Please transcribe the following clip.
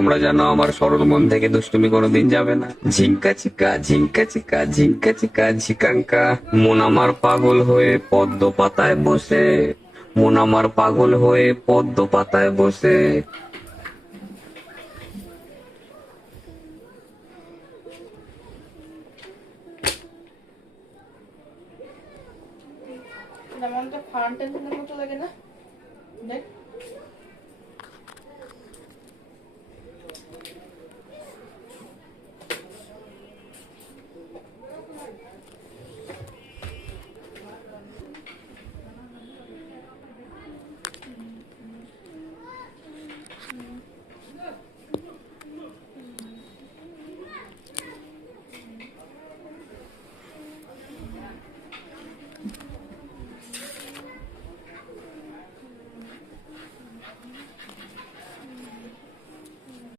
তোমরা জানো আমার সরল মন থেকে দুষ্টুমি কোনোদিন যাবে না। ঝিঙ্কা চিকা ঝিঙ্কা চিকা ঝিঙ্কা চিকা ঝিকাঙ্কা। মন আমার পাগল হয়ে পদ্ম পাতায় বসে, মন আমার পাগল হয়ে পদ্ম পাতায় বসে। যেমনটা ফাউন্টেনের মতো লাগে না?